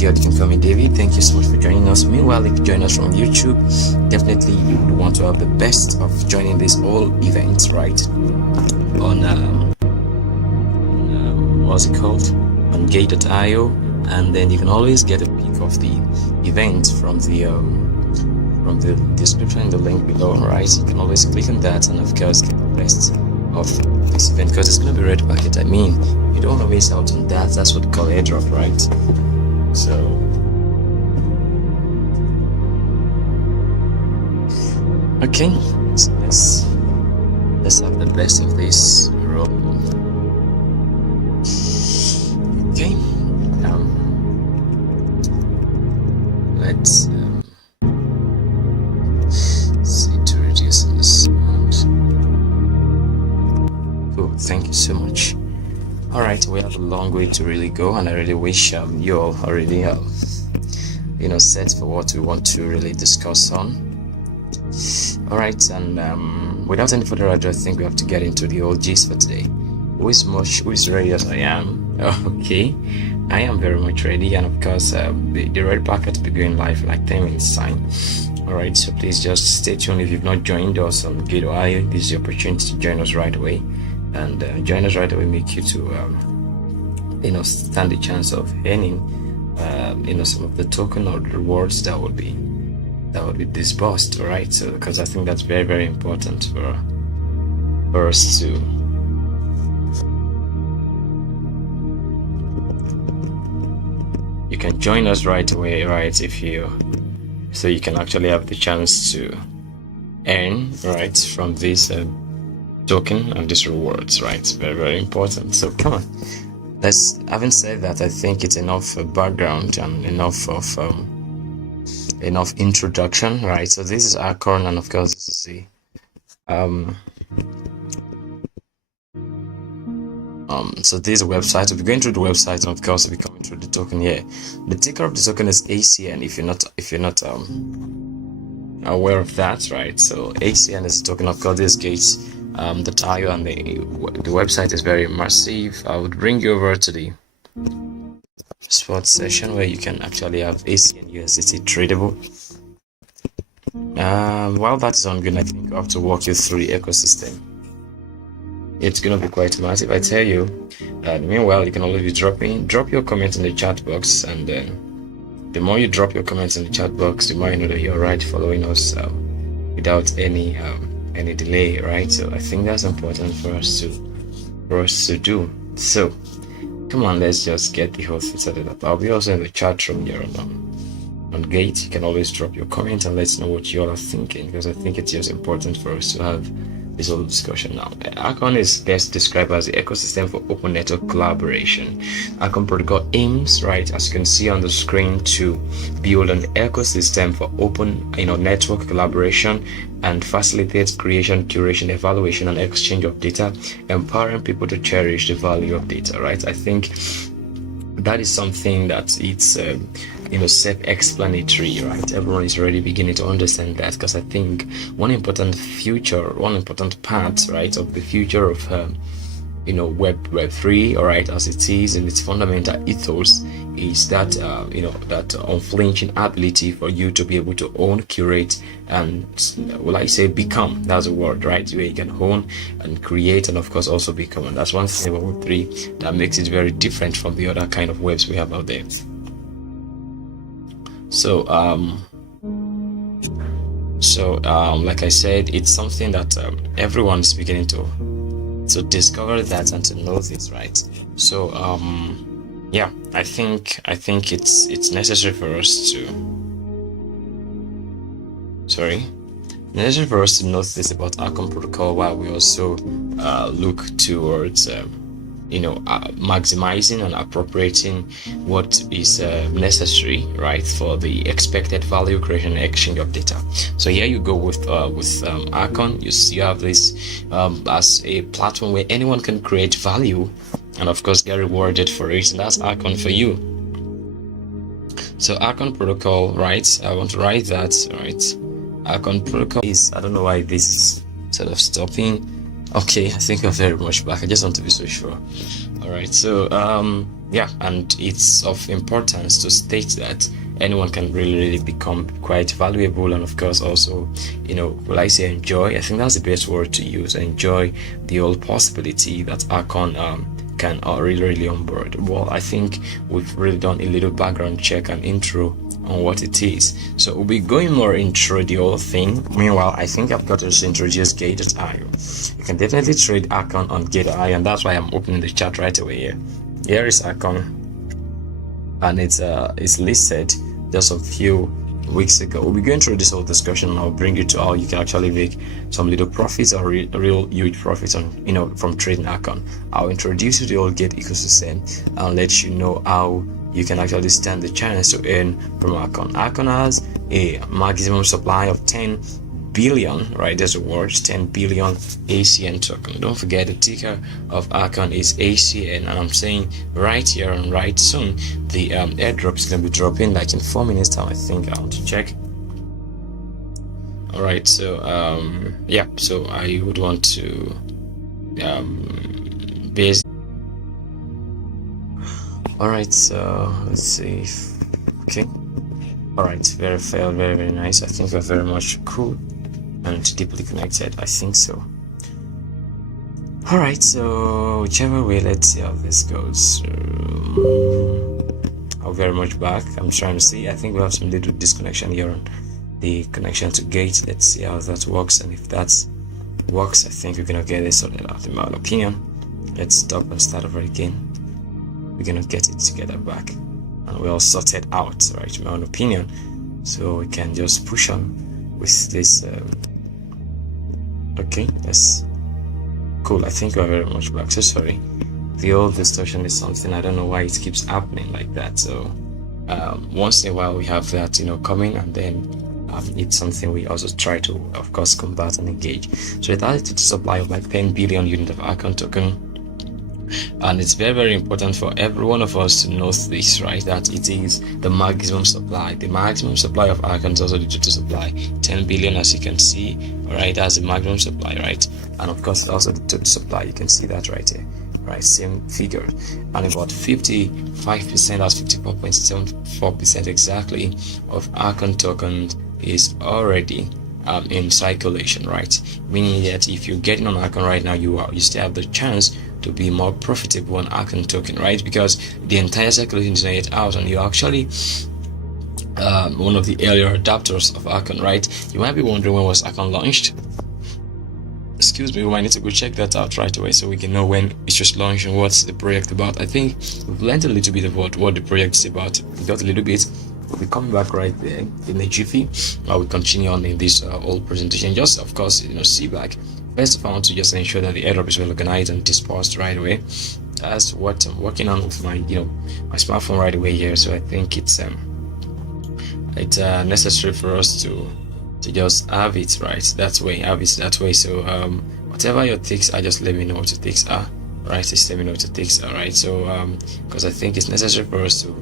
girl, you can call me David. Thank you so much for joining us. Meanwhile, if you join us from YouTube, definitely you would want to have the best of joining this whole event, right? On what's it called? On Gate.io, and then you can always get a peek of the event from the description in the link below, right? You can always click on that and of course get the best of this event because it's going to be red packet. I mean, you don't want to miss out on that. That's what we call airdrop, right? So okay, so let's have the best of this roll. Okay, let's see to reduce the sound. Cool, thank you so much. All right, we have a long way to really go, and I really wish you all already set for what we want to really discuss on. All right, and without any further ado, I think we have to get into the old gist for today. Who is ready as I am? Okay, I am very much ready, and of course the red packet will be going live like 10 minutes time. All right, so please just stay tuned. If you've not joined us on Gate.io, this is your opportunity to join us right away, and join us right away make you to stand the chance of earning some of the token or rewards that would be disbursed. All right, so because I think that's very, very important for us to you can join us right away, right? So you can actually have the chance to earn right from this token and these rewards, right? Very, very important. So come on, having said that, I think it's enough background and enough of enough introduction, right? So this is Acorn, and of course this is the so this is a website. If you're going through the website, and of course if you're coming through the token here, the ticker of the token is ACN. If you're not aware of that, right? So ACN is a token. Of course, this Gate, the tile and the website is very immersive. I would bring you over to the sports session where you can actually have ACN USDT tradable. While that is ongoing, I think I have to walk you through the ecosystem. It's gonna be quite massive, I tell you. Meanwhile, you can always be drop your comment in the chat box, and then the more you drop your comments in the chat box, the more you know that you're right following us without any delay, right? So I think that's important for us to do. So come on, let's just get the whole thing set up. I'll be also in the chat room here on Gate. You can always drop your comment and let us know what you all are thinking, because I think it's just important for us to have this whole discussion now. Acorn is best described as the ecosystem for open network collaboration. Acorn protocol aims, right, as you can see on the screen, to build an ecosystem for open network collaboration and facilitate creation, curation, evaluation, and exchange of data, empowering people to cherish the value of data, right? I think that is something that it's self-explanatory, right? Everyone is already beginning to understand that, because I think one important part, right, of the future of Web3, all right, as it is in its fundamental ethos, is that that unflinching ability for you to be able to own, curate, and become. That's a word, right? Where you can own and create, and of course also become. And that's one thing about Web3 that makes it very different from the other kind of webs we have out there. So like I said, it's something that everyone is beginning to discover that and to know this, right? So yeah, I think it's necessary for us to note this about Acorn protocol, while we also look towards maximizing and appropriating what is necessary, right, for the expected value creation and exchange of data. So here you go with Acorn. You have this as a platform where anyone can create value and of course get rewarded for it, and that's Acorn for you. So Acorn protocol, right? I want to write that, right? Acorn protocol is, I don't know why this is sort of stopping. Okay, I think we're very much back. I just want to be so sure. All right, so yeah, and it's of importance to state that anyone can really become quite valuable, and of course also, will I say enjoy? I think that's the best word to use. Enjoy the whole possibility that Acorn can really onboard. Well, I think we've really done a little background check and intro on what it is, so we'll be going more into the whole thing. Meanwhile, I think I've got to introduce Gate.io. You can definitely trade Acorn on Gate.io, and that's why I'm opening the chat right away here. Here is Acorn, and it's listed just a few weeks ago. We'll be going through this whole discussion, and I'll bring you to how you can actually make some little profits or real huge profits on from trading Acorn. I'll introduce you to the whole Gate ecosystem and let you know how you can actually stand the chance to earn from Acorn. Acorn has a maximum supply of 10 billion, right? There's a word, 10 billion ACN token. Don't forget the ticker of Acorn is ACN, and I'm saying right here and right soon the airdrop is going to be dropping like in 4 minutes time. I think I want to check. All right, so yeah, so I would want to base. All right, so let's see okay. All right, very fair, very nice. I think we're very much cool and deeply connected. I think so. All right, so whichever way, let's see how this goes. I'm very much back. I'm trying to see. I think we have some little disconnection here on the connection to Gate. Let's see how that works, and if that works, I think we're gonna get it sorted out. In my opinion, let's stop and start over again. We're gonna get it together back, and we're all sorted out, right? In my own opinion, so we can just push on with this. Okay, that's cool. I think we're very much back. So sorry, the old distortion is something, I don't know why it keeps happening like that. So once in a while we have that coming, and then it's something we also try to, of course, combat and engage. So it has a supply of like 10 billion units of Acorn token. And it's very important for every one of us to know this, right? That it is the maximum supply. The maximum supply of Acorn is also the total supply, 10 billion, as you can see. All right, that's the maximum supply, right? And of course, also the total supply. You can see that right here, right? Same figure. And about 55%, that's 54.74% exactly of Acorn token is already in circulation, right? Meaning that if you're getting on Acorn right now, you still have the chance to be more profitable on Acorn token, right? Because the entire circulation is not yet out, and you're actually one of the earlier adapters of Acorn, right? You might be wondering, when was Acorn launched? Excuse me, we might need to go check that out right away so we can know when it's just launched and what's the project about. I think we've learned a little bit about what the project is about. We got a little bit. We'll be coming back right there in a jiffy while we continue on in this whole presentation. Just, of course, see back. First of all, I want to just ensure that the airdrop is well organized and dispersed right away. That's what I'm working on with my my smartphone right away here. So I think it's necessary for us to just have it right that way, so whatever your takes are, just let me know what your takes are, right? Just let me know what your takes are, right? So because I think it's necessary for us to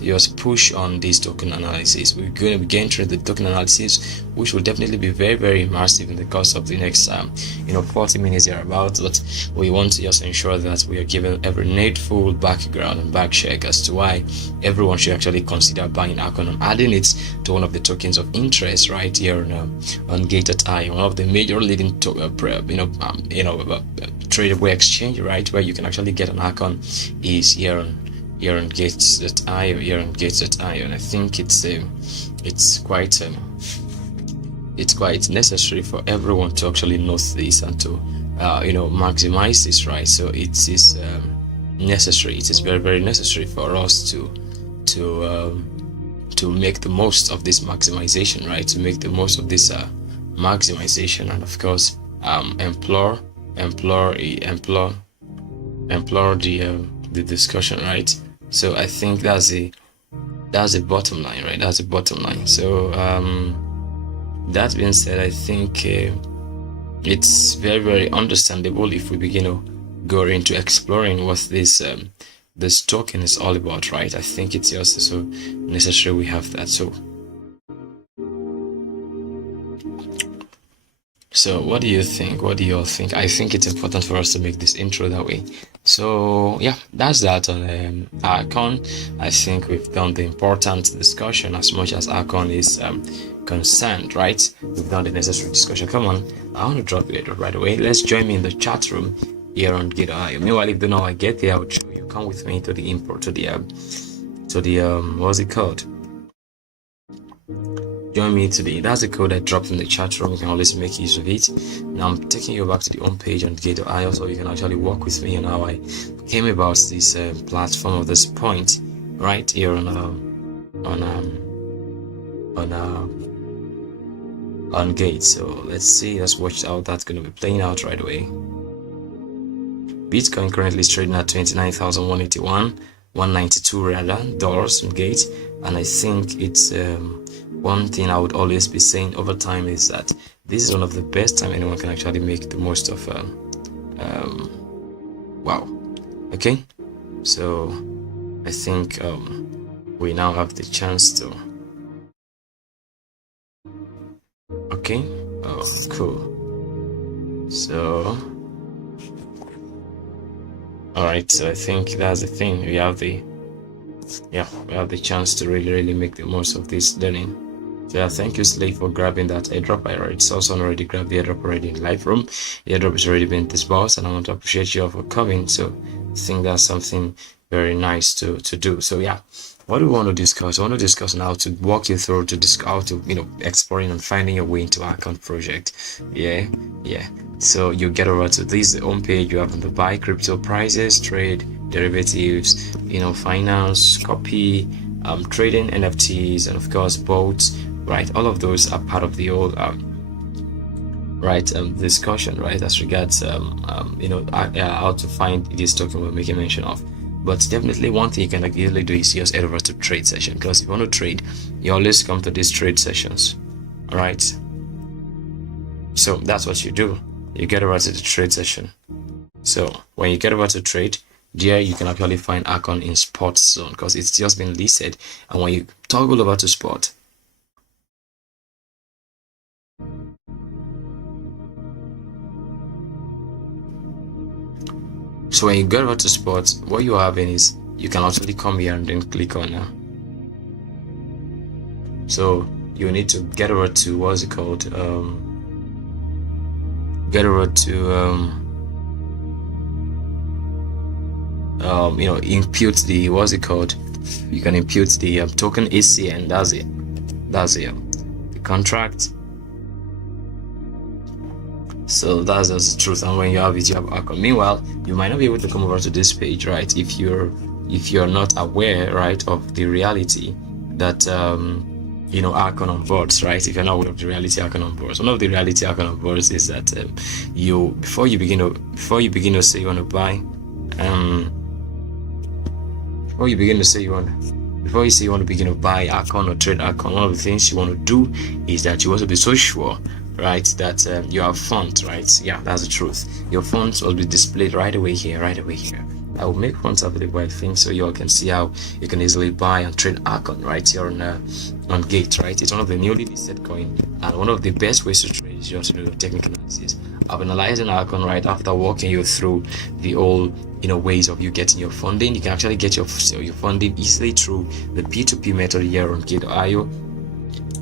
just push on this token analysis. We're going to be getting through the token analysis, which will definitely be very immersive in the course of the next 40 minutes here about. But we want to just ensure that we are given every needful background and back check as to why everyone should actually consider buying Acorn and adding it to one of the tokens of interest right here on Gate.io, one of the major leading tradable exchange, right, where you can actually get an Acorn is here on Gate.io, and I think it's quite necessary for everyone to actually know this and to maximize this, right? So it is necessary. It is very necessary for us to make the most of this maximization, right? To make the most of this maximization, and of course implore the discussion, right? So I think that's the bottom line, right? That's the bottom line. So that being said, I think it's very understandable if we begin to go into exploring what this token is all about, right? I think it's just so necessary we have that. So So what do you think? What do you all think? I think it's important for us to make this intro that way. So yeah, that's that on Acorn. I think we've done the important discussion as much as Acorn is concerned, right? We've done the necessary discussion. Come on, I want to drop it right away. Let's join me in the chat room here on GateLive. Meanwhile, if you don't know how I get there, I'll show you. Come with me to the import to the what's it called? Join me today. That's the code I dropped in the chat room. You can always make use of it. Now I'm taking you back to the home page on GateLive, so you can actually walk with me on how I came about this platform of this point right here on Gate. So let's watch how that's going to be playing out right away. Bitcoin currently is trading at 29,181, 192 rather dollars on Gate, and I think it's one thing I would always be saying over time is that this is one of the best time anyone can actually make the most of wow. Okay, so I think we now have the chance to okay. Oh, cool. So all right, so I think that's the thing. We have the chance to really make the most of this learning. So yeah, thank you Slay for grabbing that airdrop. It's also already grabbed the airdrop already in live room. The airdrop has already been disbursed, and I want to appreciate you all for coming. So I think that's something very nice to do. So yeah, what do we want to discuss? I want to discuss now to walk you through to how to exploring and finding your way into our account project. Yeah. So you get over to this home page. You have on the buy crypto prices, trade derivatives, finance, copy, trading NFTs, and of course bots. Right, all of those are part of the whole discussion, right, as regards how to find this token we're making mention of. But definitely one thing you can easily do is just head over to trade session, because if you want to trade, you always come to these trade sessions. All right, so that's what you do. You get over to the trade session. So when you get over to trade, there you can actually find Acorn in spot zone, because it's just been listed. And when you toggle over to spot, so when you get over to spot, what you are having is you can actually come here and then click on so you need to get over to what's it called, get over to impute the what's it called, you can impute the token ACN. That's it, the contract. So that's the truth. And when you have it, you have Acorn. Meanwhile, you might not be able to come over to this page, right, if you're not aware, right, of the reality that Acorn on boards, right? If you're not aware of the reality Acorn on boards, one of the reality Acorn on boards is that before you begin to say you want to buy, before you say you want to begin to buy Acorn or trade Acorn, one of the things you want to do is that you want to be so sure, right, that you have funds, right? Yeah, that's the truth. Your funds will be displayed right away here. I will make funds available, I think, so you all can see how you can easily buy and trade Acorn right here on Gate, right? It's one of the newly listed coin, and one of the best ways to trade is just to do the technical analysis. I've been analyzing Acorn right after walking you through the whole ways of you getting your funding. You can actually get your funding easily through the P2P method here on Gate.io.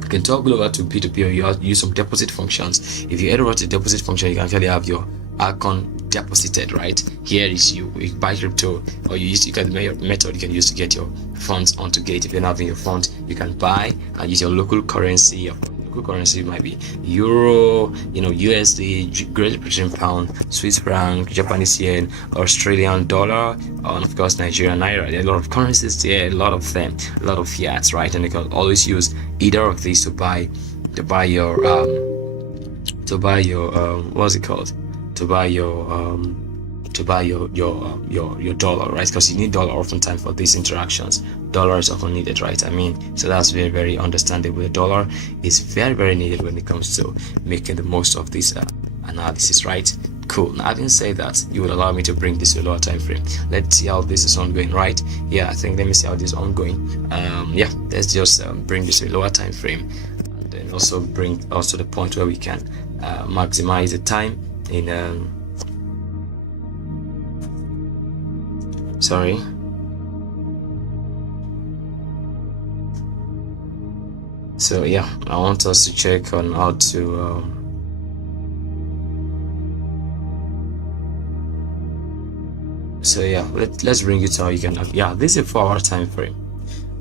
You can toggle over to P2P, or you use some deposit functions. If you head over to deposit function, you can actually have your Acorn deposited right here. Is you buy crypto, or you can make your method you can use to get your funds onto Gate. If you're not having your funds, you can buy and use your local currency. Your local currency might be Euro, USD, Great Britain pound, Swiss franc, Japanese yen, Australian dollar, and of course Nigerian naira. There are a lot of currencies there, a lot of them, a lot of fiats, right? And you can always use either of these to buy your what's it called, to buy your dollar, right? Because you need dollar oftentimes for these interactions. Dollar is often needed, right? I mean, so that's very, very understandable. The dollar is very, very needed when it comes to making the most of this analysis, right? Cool. Now, having said that, you would allow me to bring this to a lower time frame. Let's see how this is ongoing, right? Yeah, I think let me see how this is ongoing. Yeah, let's just bring this to a lower time frame, and then also bring us to the point where we can maximize the time in sorry. So yeah, I want us to check on how to so yeah, let's bring it to how you can, yeah, this is a 4-hour time frame.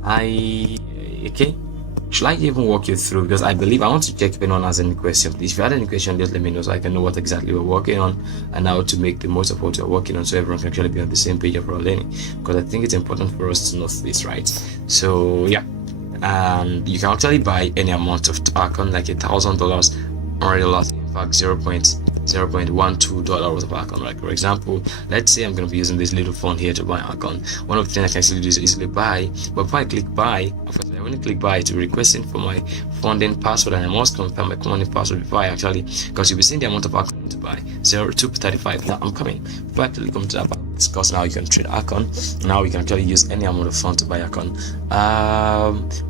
Okay, should I even walk you through, because I believe I want to check if anyone has any question. If you had any question, just let me know so I can know what exactly we're working on and how to make the most of what we're working on, so everyone can actually be on the same page of our learning, because I think it's important for us to know this, right? So yeah, and you can actually buy any amount of Acorn, like $1,000, $100, in fact $0.12 worth of Acorn. Like for example, let's say I'm going to be using this little fund here to buy Acorn. One of the things I can actually do is easily buy, but before I click buy, I only click buy to requesting for my funding password, and I must confirm my funding password before I actually, because you'll be seeing the amount of Acorn to buy, 0.235. Now I'm coming. Before I actually come to that, discuss now you can trade Acorn. Now you can actually use any amount of fund to buy Acorn,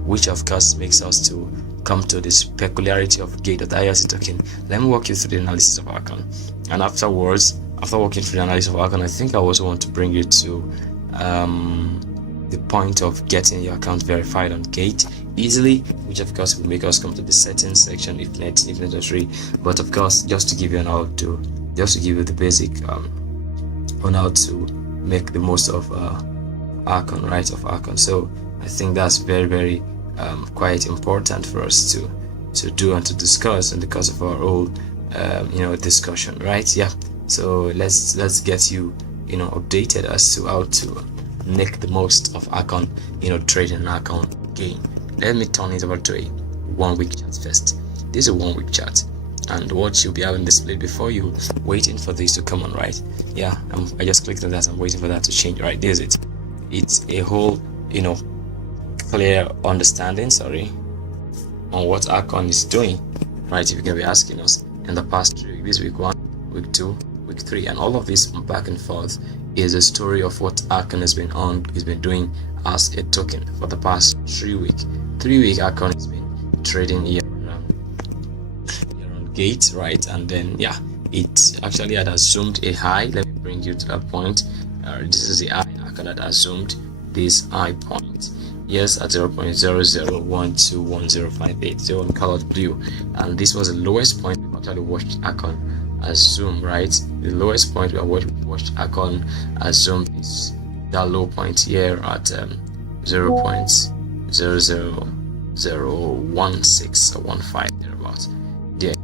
which of course makes us to come to this peculiarity of Gate.IRC token. Let me walk you through the analysis of Acorn, and afterwards, after walking through the analysis of Acorn, I think I also want to bring you to the point of getting your account verified on Gate easily, which of course will make us come to the settings section if necessary. But of course, just to give you the basic on how to make the most of Acorn, right? Of Acorn. So I think that's very quite important for us to do and to discuss in the course of our whole discussion, right? Yeah, so let's get you updated as to how to make the most of Acorn trading and Acorn gain. Let me turn it over to a 1 week chart first. This is a 1 week chart, and what you'll be having displayed before you, waiting for this to come on, right? Yeah, I just clicked on that. I'm waiting for that to change, right? There's it. It's a whole clear understanding, on what Acorn is doing, right? If you can be asking us in the past 3 weeks, this week 1, week 2, week 3, and all of this back and forth is a story of what Acorn has been doing as a token for the past 3 weeks. 3 week Acorn has been trading here on Gate, right? And then yeah, it actually had assumed a high. Let me bring you to that point. This is the high Acorn that assumed this high point. Yes, at 0.00121058, so in colored blue, and this was the lowest point we've actually watched Acorn assume, right? The lowest point we watched Acorn assume is that low point here at 0.00016 or 15 thereabouts. Yeah,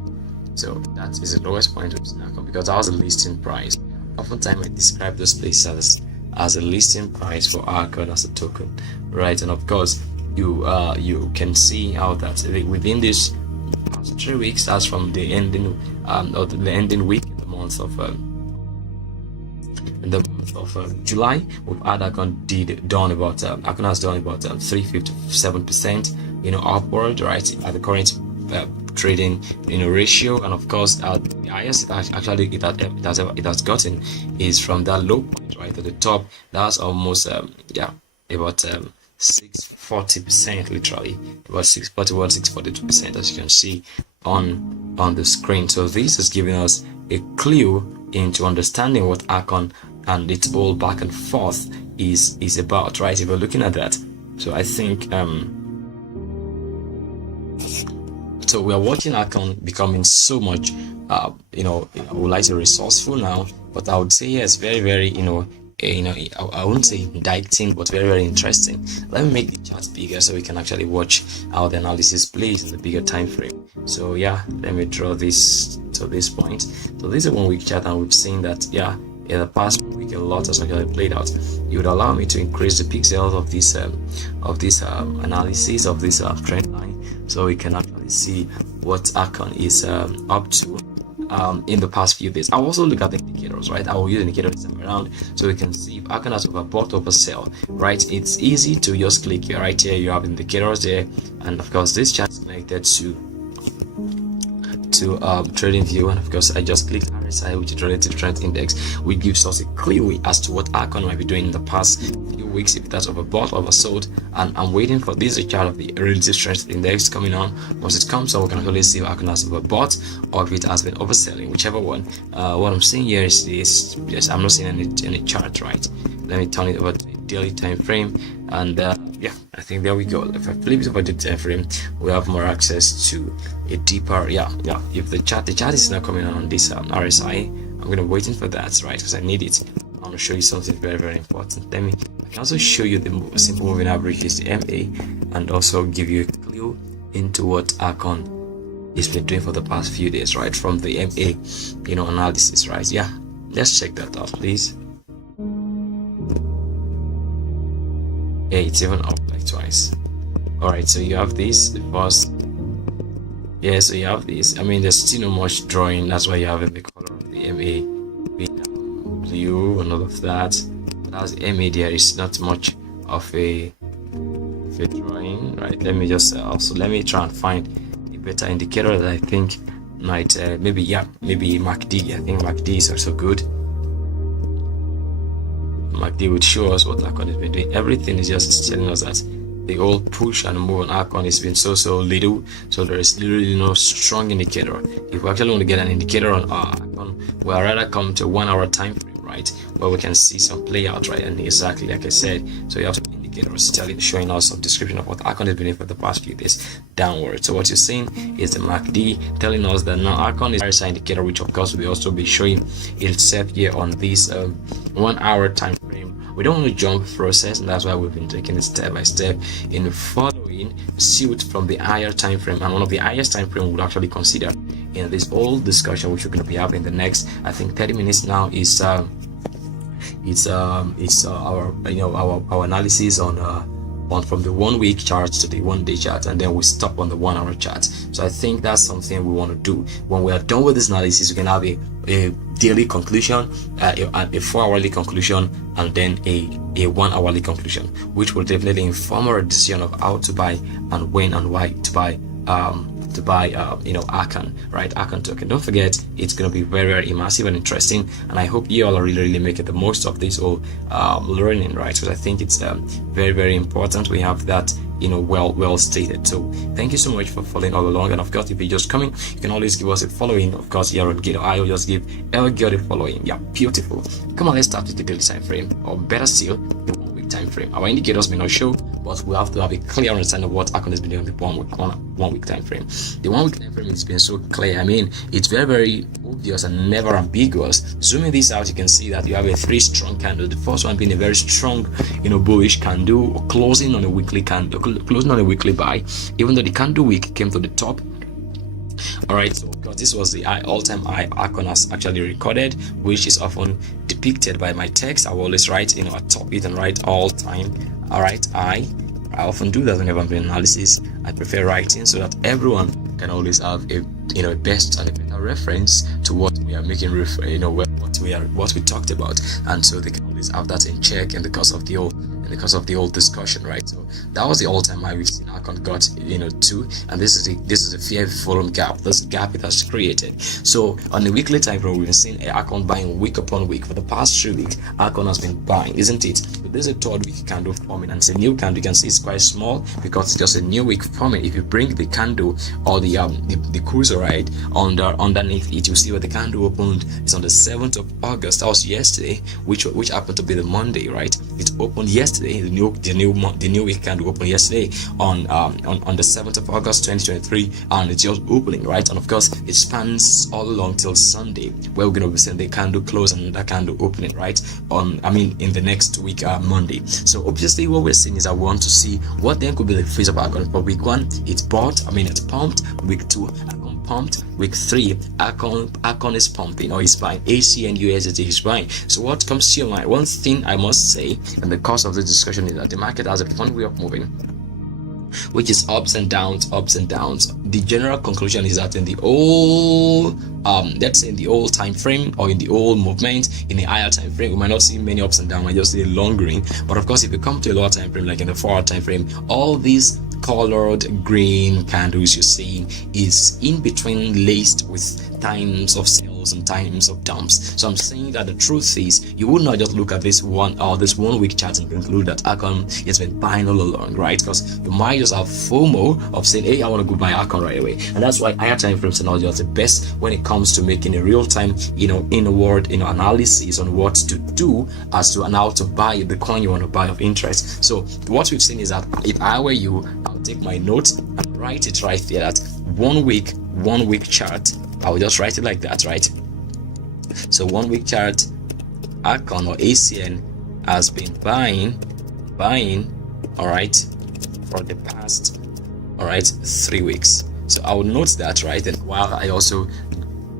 so that is the lowest point we've seen Acorn, because that was the listing price. Oftentimes I describe those places as a listing price for Acorn as a token, right? And of course you can see how that within this past 3 weeks, that's from the ending or the ending week in the month of July, we've had Acorn Acorn has done about 357% upward, right, at the current trading ratio. And of course the highest it has gotten is from that low point right at the top. That's almost about 640%, literally about 641, 642%, as you can see on the screen. So this is giving us a clue into understanding what Acorn and its whole back and forth is about, right? If we're looking at that, so I think so we are watching Acorn becoming so much I would like to say resourceful now, but I would say yes, very I wouldn't say indicting, but very interesting. Let me make the chart bigger so we can actually watch how the analysis plays in the bigger time frame. So yeah, let me draw this to this point. So this is a 1 week chart, and we've seen that in the past week a lot has actually played out. It would allow me to increase the pixels of this analysis of this trend line, so we can actually see what Acorn is up to in the past few days. I'll also look at the indicators, right? I will use indicators this time around so we can see if Acorn has overbought, oversell, right? It's easy to just click here. Right here you have indicators there, and of course this chart is connected to to trading view, and of course I just click RSI, which is relative strength index, which gives us a clue as to what Acorn might be doing in the past few weeks, if that's overbought, oversold. And I'm waiting for this chart of the relative strength index coming on. Once it comes on, we can actually see if Acorn has overbought or if it has been overselling, whichever one. What I'm seeing here is this. Yes, I'm not seeing any chart, right? Let me turn it over to the daily time frame, and yeah, I think there we go. If I flip it over the time frame, we have more access to a deeper, if the chart is not coming on this RSI, I'm gonna waiting for that, right? Because I need it. I want to show you something very, very important. I can also show you the simple moving average, is the MA, and also give you a clue into what Acorn has been doing for the past few days, right? From the MA, analysis, right? Yeah, let's check that out, please. Yeah, it's even up like twice. All right, so you have this, the first. Yeah, so you have this. I mean, there's still no much drawing. That's why you have the color of the MA being blue and all of that. But as the MA, there is not much of a drawing, right? Let me just let me try and find a better indicator that I think might maybe MACD. I think MACD is also good. MACD would show us what Acorn has been doing. Everything is just telling us that the old push and move on Acorn has been so little, so there is literally no strong indicator. If we actually want to get an indicator on Acorn, we'll rather come to 1 hour time frame, right, where we can see some play out, right? And exactly like I said, so you have some indicators showing us some description of what Acorn has been doing for the past few days downward. So what you're seeing is the MACD telling us that now Acorn is a RSI indicator, which of course will also be showing itself here on this 1 hour time frame. We don't want to jump process, and that's why we've been taking it step by step in following suit from the higher time frame. And one of the highest time frame we would actually consider in this whole discussion, which we're going to be having the next, I think, 30 minutes now, is our analysis on from the 1 week chart to the 1 day chart, and then we stop on the 1 hour chart. So I think that's something we want to do. When we are done with this analysis, we can have a daily conclusion, a 4 hourly conclusion, and then a 1 hourly conclusion, which will definitely inform our decision of how to buy and when and why to buy Acorn, right? Acorn token. Don't forget, it's going to be very, very immersive and interesting, and I hope you all are really making the most of this whole learning, right? Because I think it's very, very important we have that well stated. So thank you so much for following all along, and of course, if you're just coming, you can always give us a following. Of course, here on Gate, I will just give Elgate a following. Yeah, beautiful. Come on, let's start with the daily time frame, or better still, the 1 week time frame. Our indicators may not show, but we have to have a clear understanding of what Acorn has been doing on the 1 week time frame. The 1 week time frame has been so clear. I mean, it's very, very obvious and never ambiguous. Zooming this out, you can see that you have a 3 strong candle. The first one being a very strong, bullish candle, closing on a weekly candle, closing on a weekly buy, even though the candle wick came to the top. All right, so because this was the all-time high Acorn has actually recorded, which is often depicted by my text. I will always write atop it and write all-time. All right, I often do that whenever I'm doing analysis. I prefer writing so that everyone can always have a best and a better reference to what we are making what we talked about, and so they can always have that in check in the course of the whole discussion, right? So that was the all-time high we've seen Acorn got to, and this is a fair volume gap. This gap it has created. So on the weekly time frame, we've been seeing Acorn buying week upon week for the past 3 weeks. Acorn has been buying, isn't it? But there's a 3rd week candle forming, and it's a new candle. You can see it's quite small because it's just a new week forming. If you bring the candle or the cursor right underneath it, you see where the candle opened. It's on the 7th of August. That was yesterday, which happened to be the Monday, right? It opened yesterday. The new week candle opened yesterday on the 7th of August 2023, and it's just opening, right? And of course, it spans all along till Sunday, where we're going to be seeing the candle close and the candle opening, right? In the next week, Monday. So obviously, what we're seeing is that we want to see what then could be the phase of Acorn. For week 1, it's pumped. Week 2, Acorn pumped. Week 3, Acorn is pumping, or is buying. ACN USD is buying. So what comes to your mind? One thing I must say in the course of the discussion is that the market has a funny way of moving, which is ups and downs. The general conclusion is that in the old let's say in the old time frame, or in the old movement, in the higher time frame, we might not see many ups and downs, I just see a long green. But of course, if you come to a lower time frame, like in the 4 hour time frame, all these colored green candles you're seeing is in between, laced with times of sales and times of dumps. So I'm saying that the truth is, you would not just look at this 1 week chart and conclude that Acorn has been buying all along, right? Because you might just have FOMO of saying, hey, I want to go buy Acorn right away. And that's why higher time frames technology is the best when it comes to making a real-time, inward, analysis on what to do as to and how to buy the coin you want to buy of interest. So what we've seen is that if I were you, I'll take my notes and write it right there, that 1 week chart. I'll just write it like that, right? So 1 week chart, Acorn or ACN has been buying, all right, for the past, all right, 3 weeks. So I will note that, right? And while I also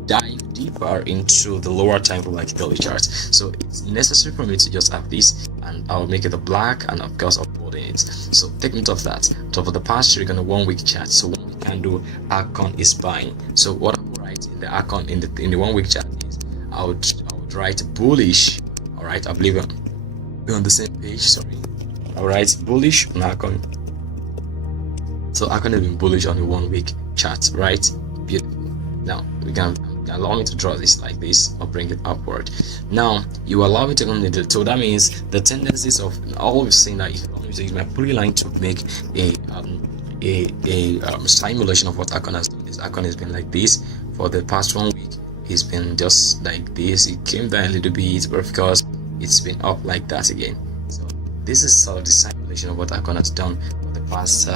dive deeper into the lower time frame like daily charts. So it's necessary for me to just have this, and I'll make it a black, and of course uploading it. So take note of that. So for the past 3 weeks on a 1 week chart, so 1 week candle, Acorn is buying. So what I will write in the Acorn in the 1 week chart is I would write bullish. All right, I believe we're on the same page. Sorry. All right, bullish on Acorn. So Acorn has been bullish on the 1 week chart, right? Beautiful. Now we can allow me to draw this like this or bring it upward. Now you allow me to come into, so that means the tendencies of all we've seen, that if you allow me to use my polyline to make a simulation of what Acorn has done. This Acorn has been like this for the past 1 week. It's been just like this. It came down a little bit, but of course it's been up like that again. So this is sort of the simulation of what Acorn has done for the past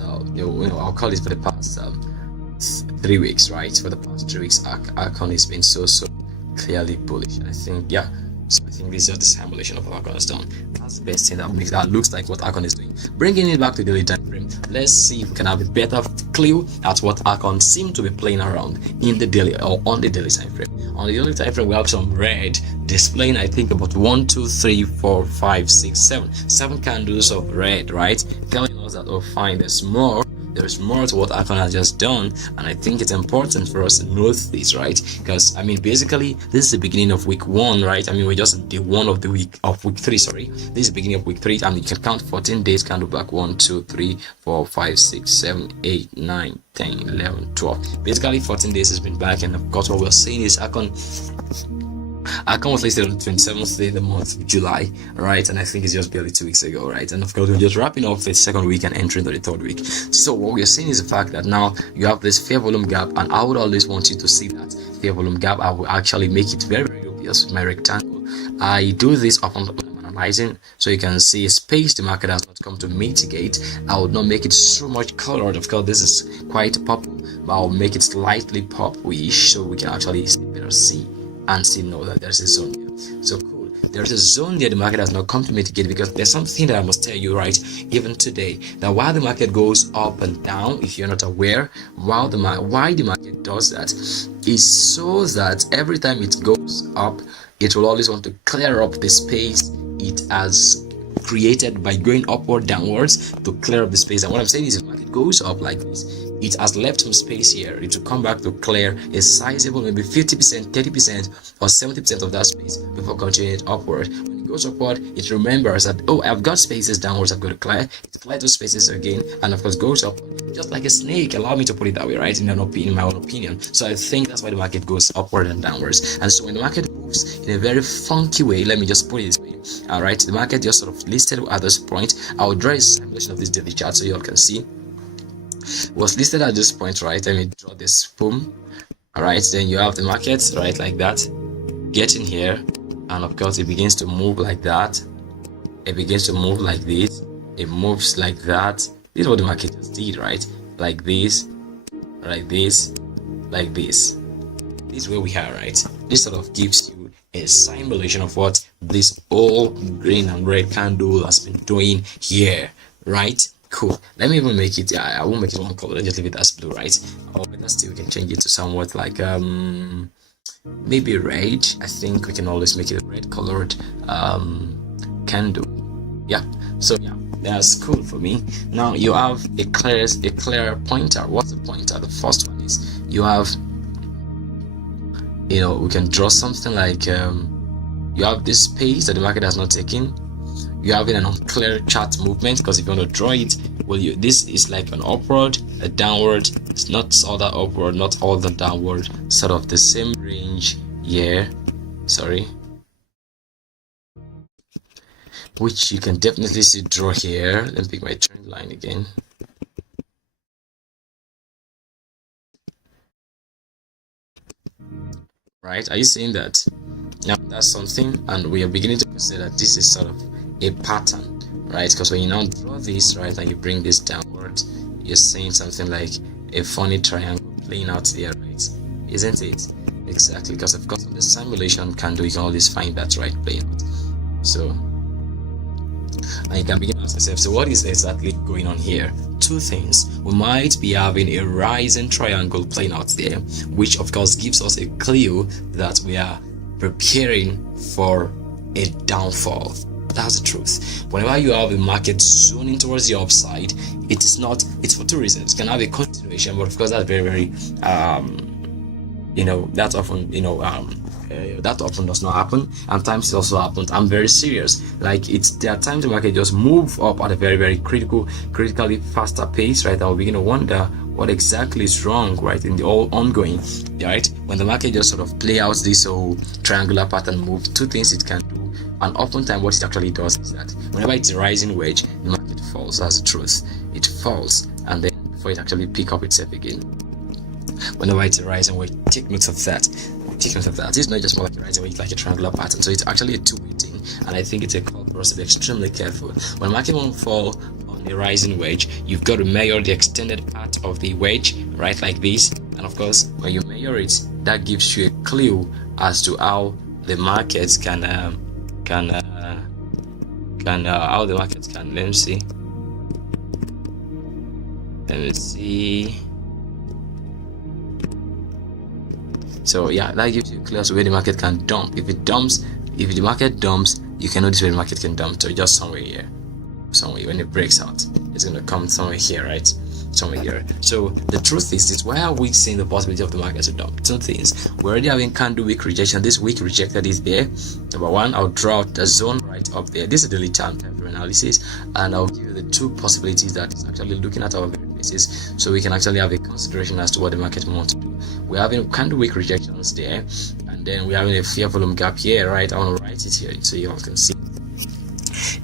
I'll call it for the past 3 weeks, right? For the past 3 weeks, Acorn has been so clearly bullish. I think, yeah. So I think this is just the simulation of what Acorn has done. That's the best thing that looks like what Acorn is doing. Bringing it back to the daily time frame, let's see if we can have a better clue at what Acorn seems to be playing around in the daily or on the daily time frame. On the daily time frame, we have some red displaying, I think, about 1, 2, 3, 4, 5, 6, 7 candles of red, right? Telling us that, oh fine, there's more to what Acorn has just done, and I think it's important for us to note this, right? Because I mean, basically this is the beginning of week 1, right? I mean, we're just day 1 of week 3, sorry. This is the beginning of week 3, and you can count 14 days candle back: 1, 2, 3, 4, 5, 6, 7, 8, 9, 10, 11, 12. Basically 14 days has been back, and of course what we're seeing is Acorn was listed on the 27th day of the month of July, right? And I think it's just barely 2 weeks ago, right? And of course, we're just wrapping up the second week and entering the third week. So what we're seeing is the fact that now you have this fair volume gap, and I would always want you to see that fair volume gap. I will actually make it very, very obvious with my rectangle. I do this often when I'm analyzing, so you can see a space the market has not come to mitigate. I would not make it so much colored. Of course, this is quite purple, but I'll make it slightly purplish so we can actually better see and still know that there's a zone here. So cool, there's a zone there the market has not come to mitigate, because there's something that I must tell you, right, even today, that while the market goes up and down, if you're not aware, why the market does that is so that every time it goes up, it will always want to clear up the space it has created by going up or downwards to clear up the space. And what I'm saying is, if the market goes up like this, it has left some space here. It will come back to clear a sizable, maybe 50%, 30%, or 70% of that space before continuing it upward. When it goes upward, it remembers that, oh, I've got spaces downwards I've got to clear. It clears those spaces again, and of course goes up just like a snake. Allow me to put it that way, right? In my own opinion. So I think that's why the market goes upward and downwards. And so when the market moves in a very funky way, let me just put it this way. All right, the market just sort of listed at this point. I'll draw a simulation of this daily chart so you all can see. Was listed at this point, right? Let me draw this, boom. All right, then you have the market, right, like that, getting here, and of course it begins to move like that. It begins to move like this. It moves like that. This is what the market just did, right? Like this, like this, like this. This is where we are, right? This sort of gives you a simulation of what this all green and red candle has been doing here, right? Cool. Let me even make it, I won't make it one color, let's just leave it as blue, right? Or better still, we can change it to somewhat like maybe red. I think we can always make it a red colored candle. Yeah, so yeah, that's cool for me. Now you have a clear pointer. What's the pointer? The first one is you have, we can draw something like you have this space that the market has not taken. you're having an unclear chart movement, because if you want to draw it, well, this is like an upward, a downward. It's not all that upward, not all the downward, sort of the same range here. Sorry, which you can definitely see draw here. Let me pick my trend line again. Right, are you seeing that? Now that's something, and we are beginning to consider that this is sort of a pattern, right? Because when you now draw this, right, and you bring this downward, you're seeing something like a funny triangle playing out there, right? Isn't it? Exactly, because of course on the simulation candle you can always find that, right, playing out. So, and you can begin to ask yourself, so what is exactly going on here? Two things. We might be having a rising triangle playing out there, which of course gives us a clue that we are preparing for a downfall. That's the truth. Whenever you have a market zoning towards the upside, it's for two reasons. It can have a continuation, but of course that's very that often that often does not happen, and times it also happens. I'm very serious. Like, there are times the market just move up at a very critically faster pace, right? I'll begin to wonder what exactly is wrong, right, in the all ongoing, right? When the market just sort of play out this whole triangular pattern move, two things it can do. And oftentimes what it actually does is that whenever it's a rising wedge, the market falls. That's the truth. It falls, and then before it actually pick up itself again. Whenever it's a rising wedge, take note of that. Take note of that. It's not just more like a rising wedge, like a triangular pattern. So it's actually a two-way thing, and I think it's a call for us to be extremely careful. When the market won't fall on a rising wedge, you've got to measure the extended part of the wedge, right, like this. And of course, when you measure it, that gives you a clue as to how the markets can how the markets can. Let me see. So yeah, that gives you a clue as to where the market can dump. If the market dumps, you can notice where the market can dump. So just somewhere here, when it breaks out, it's going to come somewhere here, right? Somewhere here. So the truth is this: why are we seeing the possibility of the market to dump? Two things. We're already having candle wick rejection. This week rejected is there. Number one, I'll draw out the zone right up there. This is the daily chart time for analysis, and I'll give you the two possibilities that is actually looking at our very faces, so we can actually have a consideration as to what the market wants to do. We're having candle wick rejections there, and then we're having a fair volume gap here, right? I want to write it here so you all can see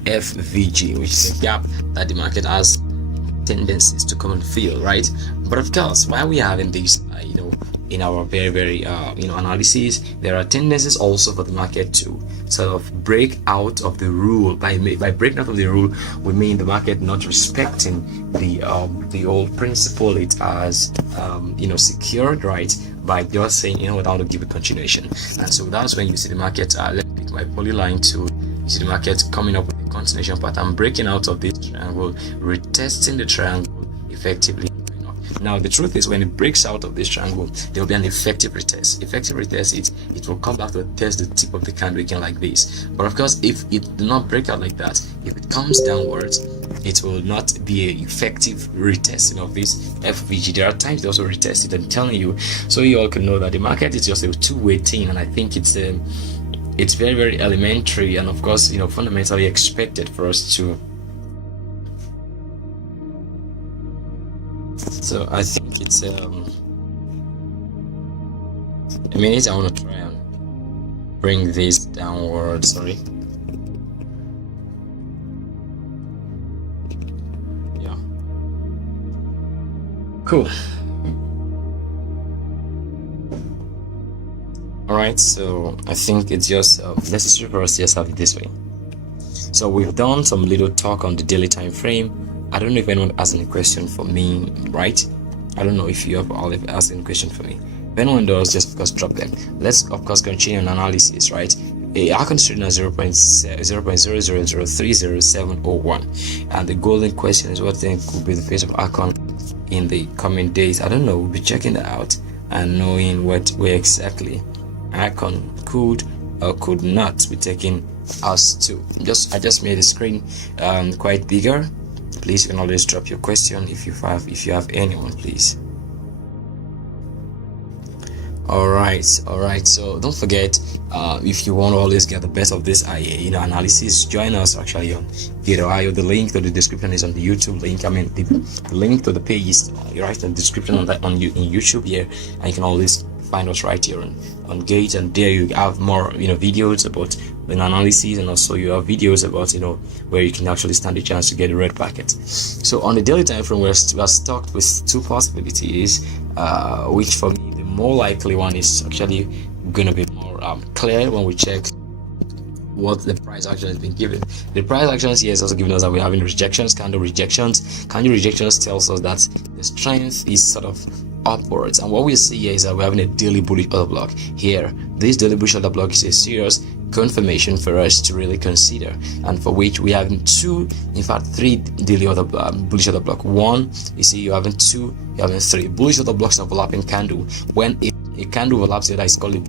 FVG, which is a gap that the market has tendencies to come and fill, right? But of course, while we are having this in our very analysis, there are tendencies also for the market to sort of break out of the rule. By breaking out of the rule, we mean the market not respecting the old principle it has secured, right, by just saying, I want to give a continuation. And so that's when you see the market, let me pick my polyline tool. You see the market coming up with a continuation pattern, breaking out of this triangle, retesting the triangle effectively. Now the truth is, when it breaks out of this triangle, there will be an effective retest. Effective retest, it will come back to test the tip of the candle again like this. But of course, if it do not break out like that, if it comes downwards, it will not be an effective retesting of this FVG. There are times they also retest it. I'm telling you, so you all can know that the market is just a two-way thing, and I think it's very elementary, and of course, fundamentally expected for us to. So I think it's a minute. I want to try and bring this downward. Sorry. Yeah. Cool. All right. So I think it's just necessary for us to just have it this way. So we've done some little talk on the daily time frame. I don't know if anyone has any question for me, right? I don't know if you have all asked any question for me. If anyone does, just of course drop them. Let's of course continue an analysis, right? Acorn trading at 0.00030701, and the golden question is, what then could be the face of Acorn in the coming days? I don't know. We'll be checking that out and knowing where exactly Acorn could or could not be taking us to. I just made the screen quite bigger. Please, you can always drop your question if you have anyone, please. All right. So don't forget, if you want to always get the best of this analysis, join us actually on GateLive. The link to the description is on the YouTube link. I mean, the link to the page is right in the description in YouTube here, and you can always find us right here on Gate. And there you have more videos about an analysis, and also you have videos about where you can actually stand a chance to get a red packet. So on the daily time frame, we're stuck with two possibilities, which for me the more likely one is actually going to be more clear when we check what the price action has been given. The price actions here is also giving us that we're having rejections, candle rejections. Candle rejections tells us that the strength is sort of upwards, and what we see here is that we're having a daily bullish order block here. This daily bullish order block is a serious confirmation for us to really consider, and for which we have two, in fact three daily order bullish order block. One, you see, you're having two, you're having three bullish order blocks overlapping candle. When a candle overlaps the other, it's called a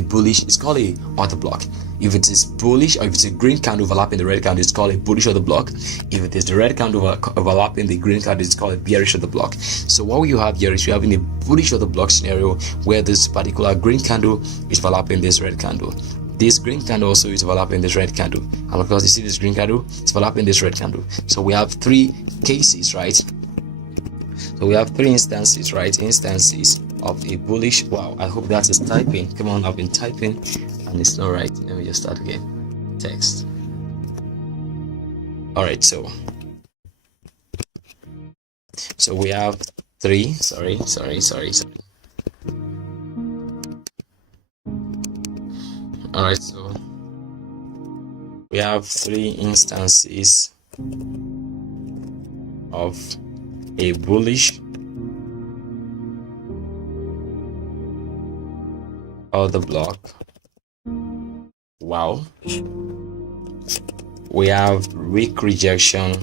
bullish, it's called a order block. If it is bullish, or if it's a green candle overlapping the red candle, it's called a bullish order block. If it is the red candle overlapping the green candle, it's called a bearish order block. So what you have here is you're having a bullish order block scenario where this particular green candle is overlapping this red candle. This green candle also is overlapping this red candle, and of course you see this green candle, it's overlapping this red candle. So we have three cases, right? So we have three instances, right? Instances of a bullish. Wow, I hope that is typing. Come on, I've been typing and it's not right. Let me just start again. Text. All right, so we have three. Sorry. All right, so we have three instances of a bullish order block. Wow. We have weak rejection.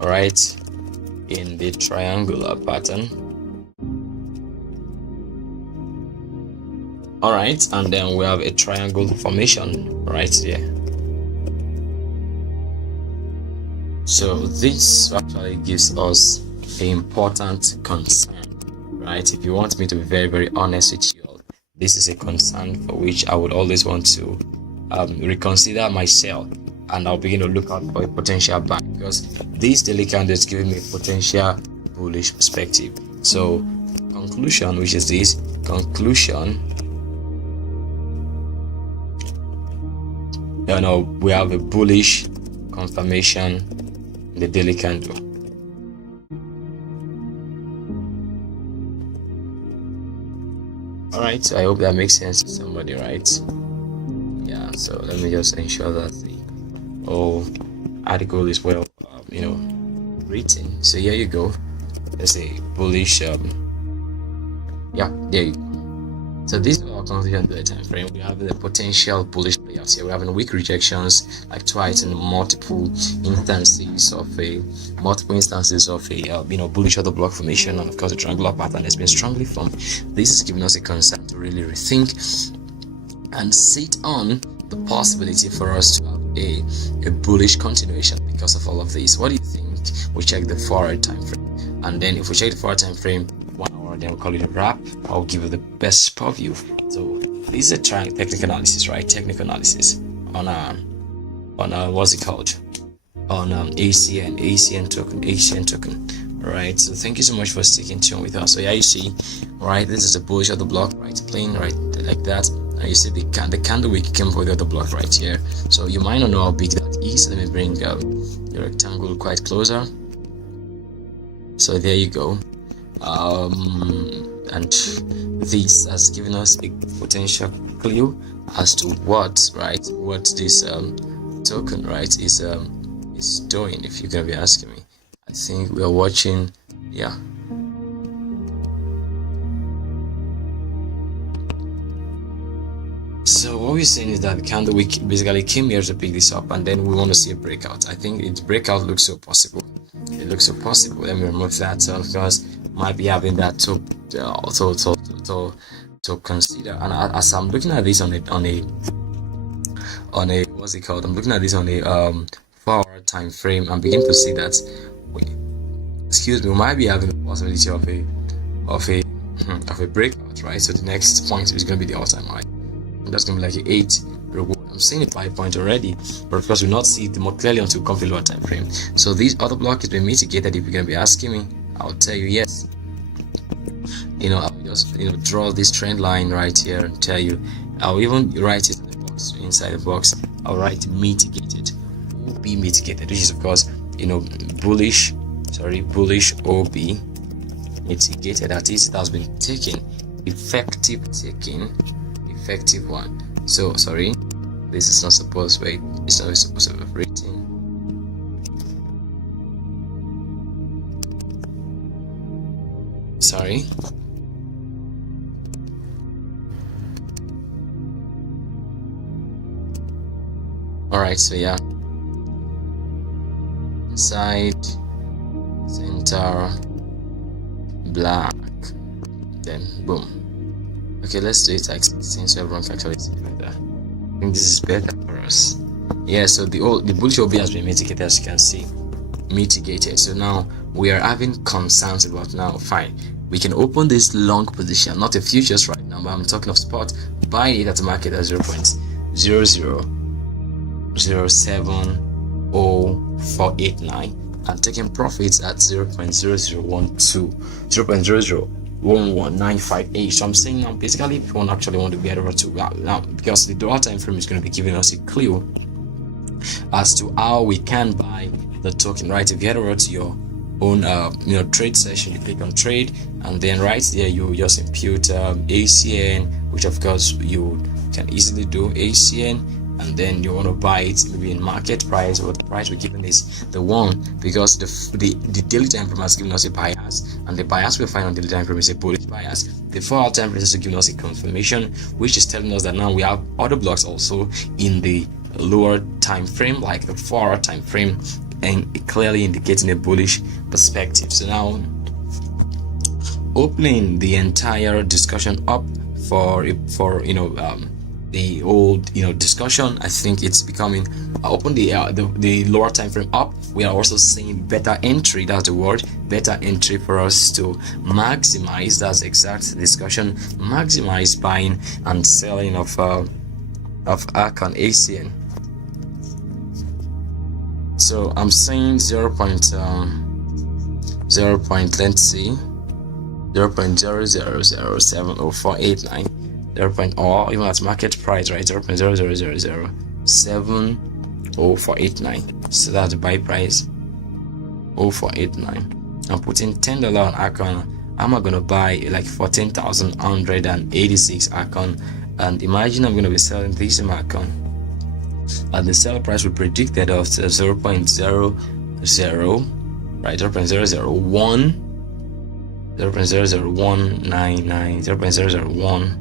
All right, in the triangular pattern. All right, and then we have a triangle formation right there. So this actually gives us an important concern, right? If you want me to be very, very honest with you all, this is a concern for which I would always want to reconsider my sell, and I'll begin to look out for a potential buy, because this daily candle is giving me a potential bullish perspective. So conclusion, which is this conclusion, we have a bullish confirmation in the daily candle. All right, so I hope that makes sense to somebody, right? Yeah, so let me just ensure that the whole article is well written. So here you go. There's a bullish yeah, there you go. So this is our conclusion to the time frame. We have the potential bullish playouts here. We're having weak rejections like twice in multiple instances of a bullish order block formation, and of course the triangular pattern has been strongly formed. This is giving us a concern to really rethink and sit on the possibility for us to have a bullish continuation because of all of this. What do you think? We check the 4-hour time frame, and then if we check the 4-hour time frame, 1 hour, then we'll call it a wrap. I'll give you the best spot view. So this is a technical analysis, right? Technical analysis on what's it called? On ACN token. All right, so thank you so much for sticking tuned with us. So yeah, you see, right, this is the bullish of the block, right, playing right like that, and you see the candle wick came for the other block right here. So you might not know how big that is. Let me bring the rectangle quite closer. So there you go. And this has given us a potential clue as to what this token, right, is doing, if you're gonna be asking me. I think we are watching, yeah. So what we're saying is that the candle wick basically came here to pick this up, and then we want to see a breakout. I think its breakout looks so possible. It looks so possible. Let me remove that. So of course, might be having that to consider. And as I'm looking at this on a what's it called? I'm looking at this on a 4-hour time frame. I'm beginning to see that. excuse me, we might be having the possibility of a breakout, right? So the next point is going to be the all-time high, and that's going to be like an 8 reward. I'm seeing a 5 point already, but of course we'll not see it more clearly until we come to the lower time frame. So this other block has been mitigated. If you're going to be asking me, I'll tell you yes. I'll just draw this trend line right here and tell you. I'll even write it in the box, inside the box. I'll write mitigated, OB mitigated, which is of course bullish OB mitigated. That is, it has been taken, effective one. So sorry, this is not supposed to wait. It's not supposed to be rating. Sorry. Alright, so yeah, inside, center, black, then boom. Okay, let's do it like 16 so everyone can actually see better. I think this is better for us. Yeah, so the bullish OB has been mitigated, as you can see, mitigated. So now we are having concerns about, now fine, we can open this long position, not a futures right now, but I'm talking of spot, buying it at the market at 0.000700489 and taking profits at 0.0011958. So I'm saying now, basically, if you actually want to get over to now, because the dollar time frame is going to be giving us a clue as to how we can buy the token, right? If you head over to your own trade session, you click on trade, and then right there you just impute ACN, which of course you can easily do ACN, and then you want to buy it maybe in market price, or the price we're given is the one, because the daily time frame has given us a bias, and the bias we find on the daily time frame is a bullish bias. The 4-hour time frame is giving us a confirmation, which is telling us that now we have other blocks also in the lower time frame, like the 4-hour time frame, and clearly indicating a bullish perspective. So now, opening the entire discussion up for the old discussion, I think it's becoming open the lower time frame up. We are also seeing better entry. That's the word, better entry, for us to maximize. That's the exact discussion. Maximize buying and selling of Acorn ACN. So I'm saying 0.000700489, 0. Or even at market price, right? 0.000070489. So that's the buy price, 0489. I'm putting $10 on Acorn. I'm going to buy like 14,186 Acorn, and imagine I'm going to be selling this in Acorn, and the sell price we predicted of 0.00, right? 0.001, 0.00199,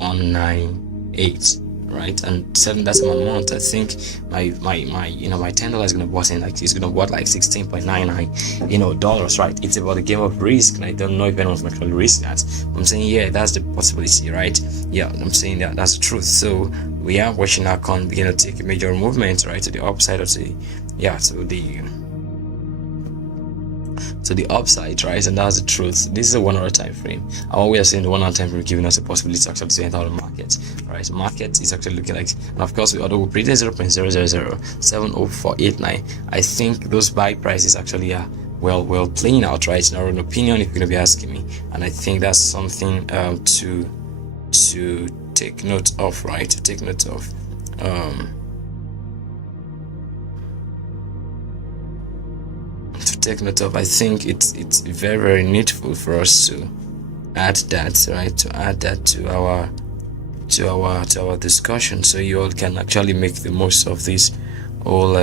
0.00198, right? And selling that amount, I think my $10 is gonna bust in, like it's gonna worth like $16.99 dollars, right? It's about a game of risk, and I don't know if anyone's actually risk that. I'm saying, yeah, that's the possibility, right? Yeah, I'm saying that's the truth. So we are watching Acorn begin to take a major movement, right, to the upside of the to the upside, right? And that's the truth. This is a 1 hour time frame, and what we are seeing, the 1 hour time frame giving us a possibility to actually enter the market, right? The market is actually looking like, and of course, although we predicted 0.000700489, I think those buy prices actually are well playing out, right? In our own opinion, if you're going to be asking me, and I think that's something to take note of, right? To take note of. I think it's very needful for us to add that, right? To add that to our discussion, so you all can actually make the most of this all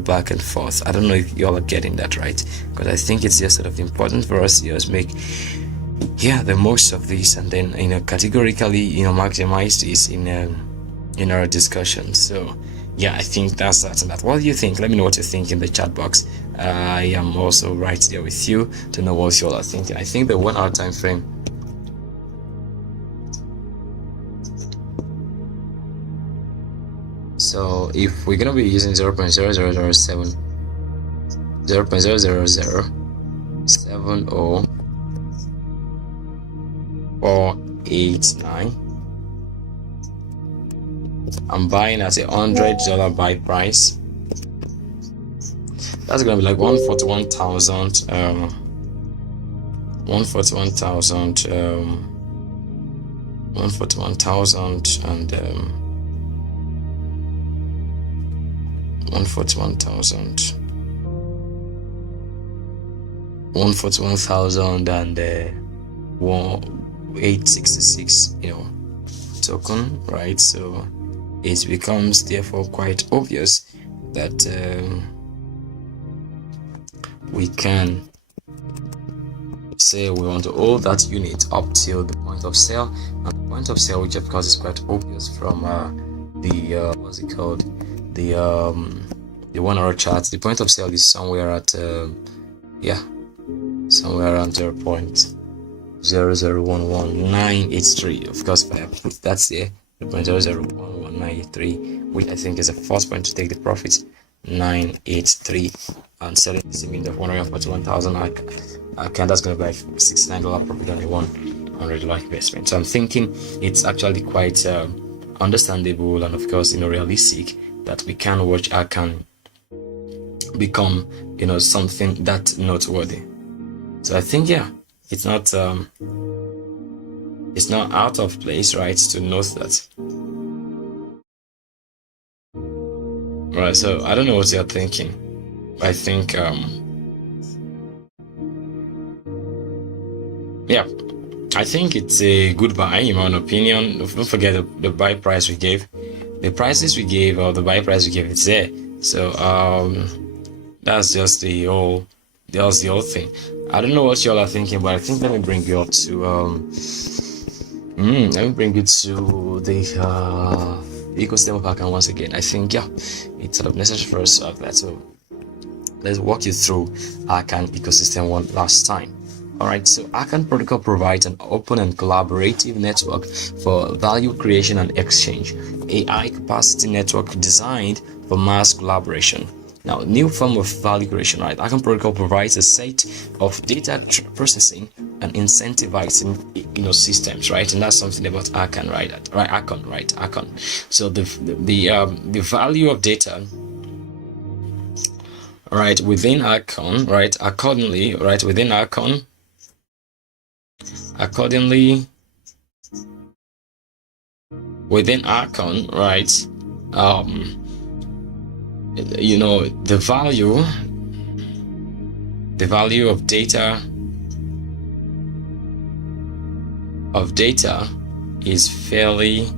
back and forth. I don't know if you all are getting that, right? Because I think it's just sort of important for us to just make the most of this, and then categorically maximize this in our discussion. So yeah, I think that's that and that. What do you think? Let me know what you think in the chat box. I am also right there with you to know what you all are thinking. I think the 1 hour time frame, so if we're gonna be using 0.0007, 70489. I'm buying at $100 buy price. That's gonna be like 141,000. 141,000. 141,000 and 141,000. 141,000 and 1866, token, right? So it becomes therefore quite obvious that we can say we want to hold that unit up till the point of sale, and the point of sale, which of course is quite obvious from the what's it called, the 1 hour chart. The point of sale is somewhere at somewhere around 0.0011983. Of course, if I put that there, the 0.0011983, which I think is a first point to take the profit, 983, and selling this means of 141,000. That's going to be like $69 profit on a $100 investment. So I'm thinking it's actually quite understandable and of course realistic that we can watch Acorn become something that noteworthy. So I think it's not out of place, right, to note that. Right, so I don't know what you're thinking. I think I think it's a good buy in my own opinion. Don't forget the buy price we gave. The prices we gave, or the buy price we gave, it's there. So that's just the whole thing. I don't know what y'all are thinking, but I think let me bring you up to the ecosystem of Acorn once again. I think it's sort of necessary for us to have that. So let's walk you through Acorn ecosystem one last time. Alright, so Acorn protocol provides an open and collaborative network for value creation and exchange, a high capacity network designed for mass collaboration. Now, new form of value creation, right? Acorn protocol provides a set of data processing and incentivizing, systems, right? And that's something about Acorn, right? Acorn. So the value of data, right, within Acorn, right? Accordingly, within Acorn. Accordingly, within Acorn, right, the value of data is fairly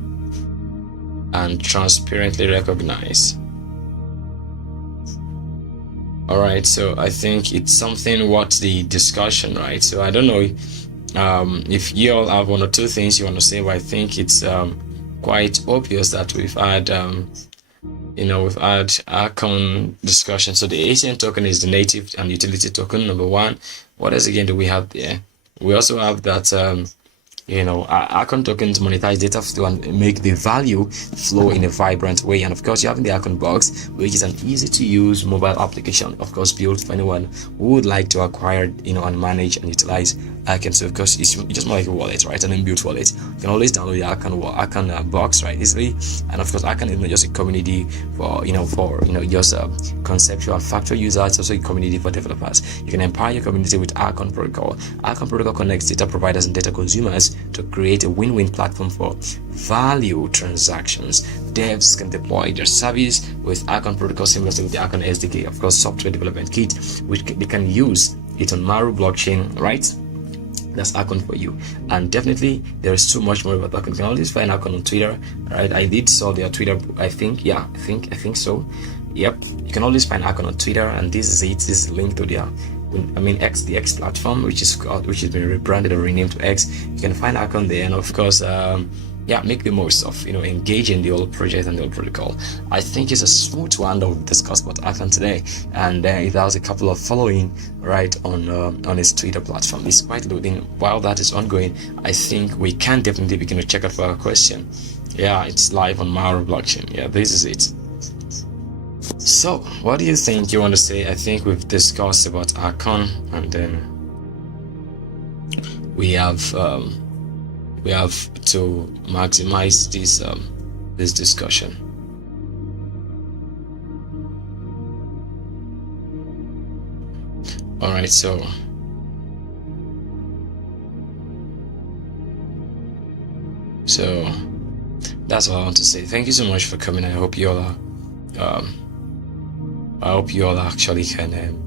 and transparently recognized. All right, so I think it's something worth the discussion, right? So I don't know if you all have one or two things you want to say, but I think it's quite obvious that we've had Acorn discussion. So the ACN token is the native and utility token, number one. What else again do we have there? We also have that Acorn tokens monetize data flow and make the value flow in a vibrant way. And of course, you have the Acorn box, which is an easy to use mobile application, of course, built for anyone who would like to acquire, and manage and utilize Acorn. So of course, it's just more like a wallet, right? An inbuilt wallet. You can always download the Acorn box, right, easily. And of course, Acorn is not just a community for just conceptual factory users. It's also a community for developers. You can empower your community with Acorn protocol. Acorn protocol connects data providers and data consumers to create a win-win platform for value transactions. Devs can deploy their service with Acorn protocol similarly with the Acorn SDK, of course, software development kit, which they can use it on Maru blockchain, right? That's Acorn for you. And definitely there is so much more about Acorn. You can always find Acorn on Twitter, right? I did saw their Twitter, I think so. Yep, you can always find Acorn on Twitter, and this is it. This is linked to their the X platform, which has been rebranded or renamed to X. You can find Acorn there, and of course, make the most of engage in the whole project and the whole protocol. I think it's a smooth one that we've discussed about Acorn today, and it has a couple of following right on its Twitter platform. It's quite loading. While that is ongoing, I think we can definitely begin to check out for our question. Yeah, it's live on Maru blockchain. Yeah, this is it. So, what do you think you want to say? I think we've discussed about Acorn, and then we have to maximize this discussion. All right, so that's all I want to say. Thank you so much for coming. I hope you all actually can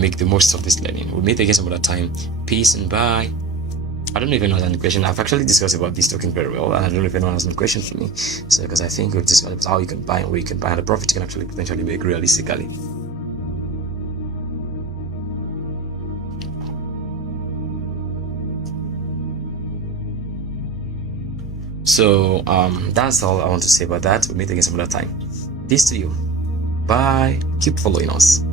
make the most of this learning. We'll meet again some other time. Peace and bye. I don't even know any question. I've actually discussed about this token very well, and I don't know if anyone has any question for me. So, because I think we've discussed about how you can buy and where you can buy, and the profit you can actually potentially make realistically. So that's all I want to say about that. We'll meet again some other time. Peace to you. Bye. Keep following us.